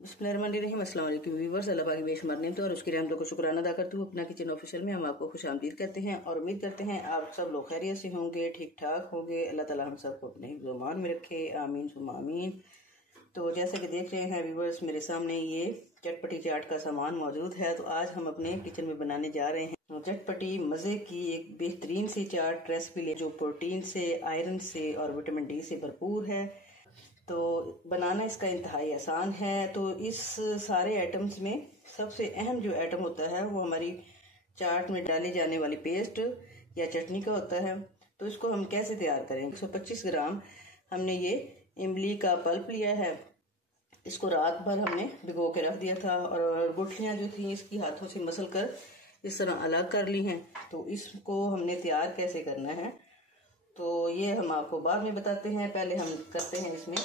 बिस्मिल्लाहिर्रहमानिर्रहीम। अस्सलाम वालेकुम व्यूअर्स। अल्लाह पाक की बेशुमार नेमतों और उसकी रहमतों को शुक्राना अदा करती हूँ। अपना किचन ऑफिशियल में हम आपको खुशामदीद कहते हैं और उम्मीद करते हैं आप सब लोग खैरियत से होंगे, ठीक ठाक होंगे। अल्लाह ताला हम सबको अपने हिफ्ज़-ओ-अमान में रखे, आमीन सुम्मा आमीन। तो जैसे कि देख रहे हैं व्यूअर्स, मेरे सामने ये चटपटी चाट का सामान मौजूद है। तो आज हम अपने किचन में बनाने जा रहे हैं चटपटी मज़े की एक बेहतरीन सी चाट रेसिपी जो प्रोटीन से, आयरन से और विटामिन डी से भरपूर है। तो बनाना इसका इंतहाई आसान है। तो इस सारे आइटम्स में सबसे अहम जो आइटम होता है वो हमारी चाट में डाली जाने वाली पेस्ट या चटनी का होता है। तो इसको हम कैसे तैयार करेंगे। 125 ग्राम हमने ये इमली का पल्प लिया है। इसको रात भर हमने भिगो के रख दिया था और गुठलियाँ जो थी इसकी हाथों से मसल कर इस तरह अलग कर ली हैं। तो इसको हमने तैयार कैसे करना है तो ये हम आपको बाद में बताते हैं। पहले हम करते हैं इसमें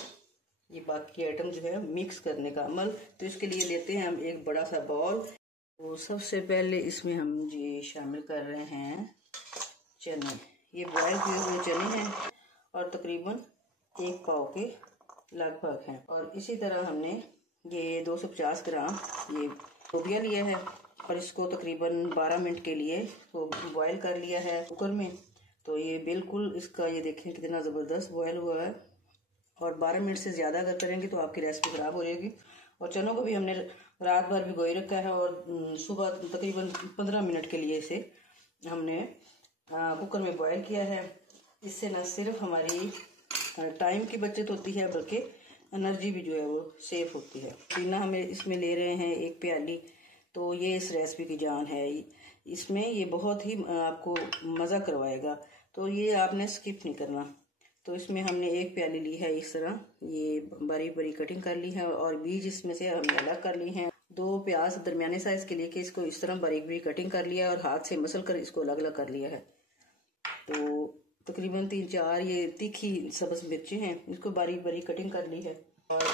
ये बाकी आइटम जो है मिक्स करने का अमल। तो इसके लिए लेते हैं हम एक बड़ा सा बाउल। तो सबसे पहले इसमें हम ये शामिल कर रहे हैं चने। ये बॉयल किए हुए चने हैं और तकरीबन 1 पाव के लगभग हैं। और इसी तरह हमने ये 250 ग्राम ये लोबिया लिया है और इसको तकरीबन 12 मिनट के लिए तो बॉयल कर लिया है कुकर में। तो ये बिल्कुल इसका ये देखें कितना ज़बरदस्त बॉयल हुआ है। और 12 मिनट से ज़्यादा अगर करेंगे तो आपकी रेसिपी ख़राब हो जाएगी। और चनों को भी हमने रात भर भिगोए रखा है और सुबह तकरीबन 15 मिनट के लिए इसे हमने कुकर में बॉयल किया है। इससे न सिर्फ हमारी टाइम की बचत होती है बल्कि एनर्जी भी जो है वो सेफ होती है। पीना हमें इसमें ले रहे हैं 1 प्याली। तो ये इस रेसिपी की जान है। इसमें ये बहुत ही आपको मज़ा करवाएगा। तो ये आपने स्किप नहीं करना। तो इसमें हमने 1 प्याली ली है इस तरह, ये बारीक बारीक कटिंग कर ली है और बीज इसमें से हमने अलग कर ली हैं। 2 प्याज दरमियाने साइज के लिए कि इसको इस तरह बारीक बारीक कटिंग कर लिया और हाथ से मसल कर इसको अलग अलग कर लिया है। तो तकरीबन 3-4 ये तीखी सब्ज़ मिर्चें हैं, इसको बारीक बारीक कटिंग कर ली है। और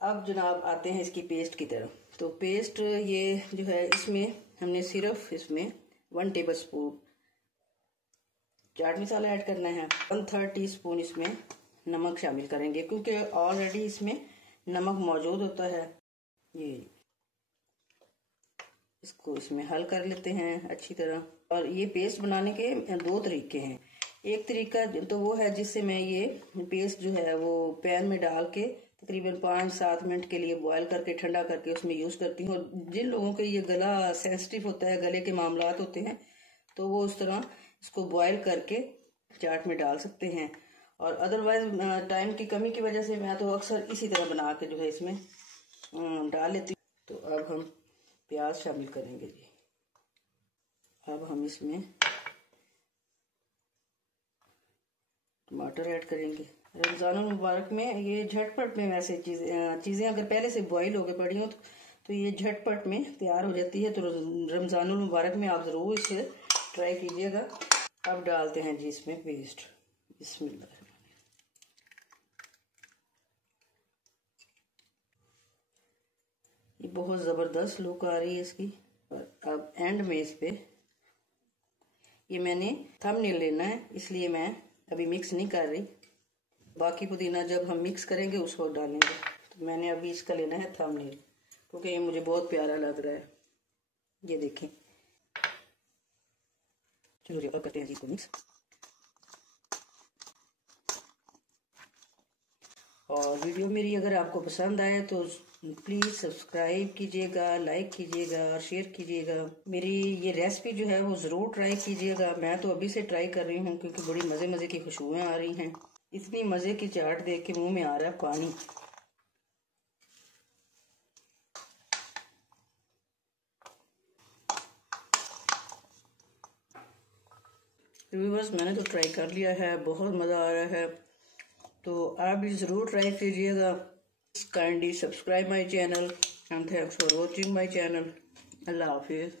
अब जनाब आते हैं इसकी पेस्ट की तरफ। तो पेस्ट ये जो है इसमें हमने सिर्फ इसमें 1 table spoon chaat masala add करना है। 1/3 टीस्पून इसमें नमक शामिल करेंगे क्योंकि ऑलरेडी इसमें नमक मौजूद होता है। ये इसको इसमें हल कर लेते हैं अच्छी तरह। और ये पेस्ट बनाने के 2 तरीके हैं। एक तरीका तो वो है जिससे मैं ये पेस्ट जो है वो पैन में डाल के तकरीबन 5-7 मिनट के लिए बॉयल करके ठंडा करके उसमें यूज़ करती हूँ। जिन लोगों के ये गला सेंसिटिव होता है, गले के मामलात होते हैं, तो वो उस तरह इसको बॉयल करके चाट में डाल सकते हैं। और अदरवाइज टाइम की कमी की वजह से मैं तो अक्सर इसी तरह बना के जो है इसमें डाल लेती हूँ। तो अब हम प्याज शामिल करेंगे जी। अब हम इसमें टमाटर ऐड करेंगे। रमज़ान मुबारक में ये झटपट में वैसे चीज़ें अगर पहले से बॉईल होकर पड़ी हो तो ये झटपट में तैयार हो जाती है। तो रमज़ान मुबारक में आप ज़रूर इसे ट्राई कीजिएगा। अब डालते हैं जी इसमें पेस्ट। बिस्मिल्लाह। ये बहुत ज़बरदस्त लुक आ रही है इसकी। और अब एंड में इस पे ये मैंने थंबनेल लेना है इसलिए मैं अभी मिक्स नहीं कर रही। बाकी पुदीना जब हम मिक्स करेंगे उस वक्त डालेंगे। तो मैंने अभी इसका लेना है थंबनेल क्योंकि ये मुझे बहुत प्यारा लग रहा है। ये देखें। चलो जी अब करते हैं जी इसको मिक्स। और वीडियो मेरी अगर आपको पसंद आए तो प्लीज़ सब्सक्राइब कीजिएगा, लाइक कीजिएगा और शेयर कीजिएगा। मेरी ये रेसिपी जो है वो ज़रूर ट्राई कीजिएगा। मैं तो अभी से ट्राई कर रही हूँ क्योंकि बड़ी मज़े मज़े की खुशबुएं आ रही हैं। इतनी मज़े की चाट देख के मुंह में आ रहा है पानी। व्यूअर्स मैंने तो ट्राई कर लिया है, बहुत मज़ा आ रहा है। तो आप भी ज़रूर ट्राई कीजिएगा। Kindly subscribe my channel and thanks for watching my channel. अल्लाह हाफिज़।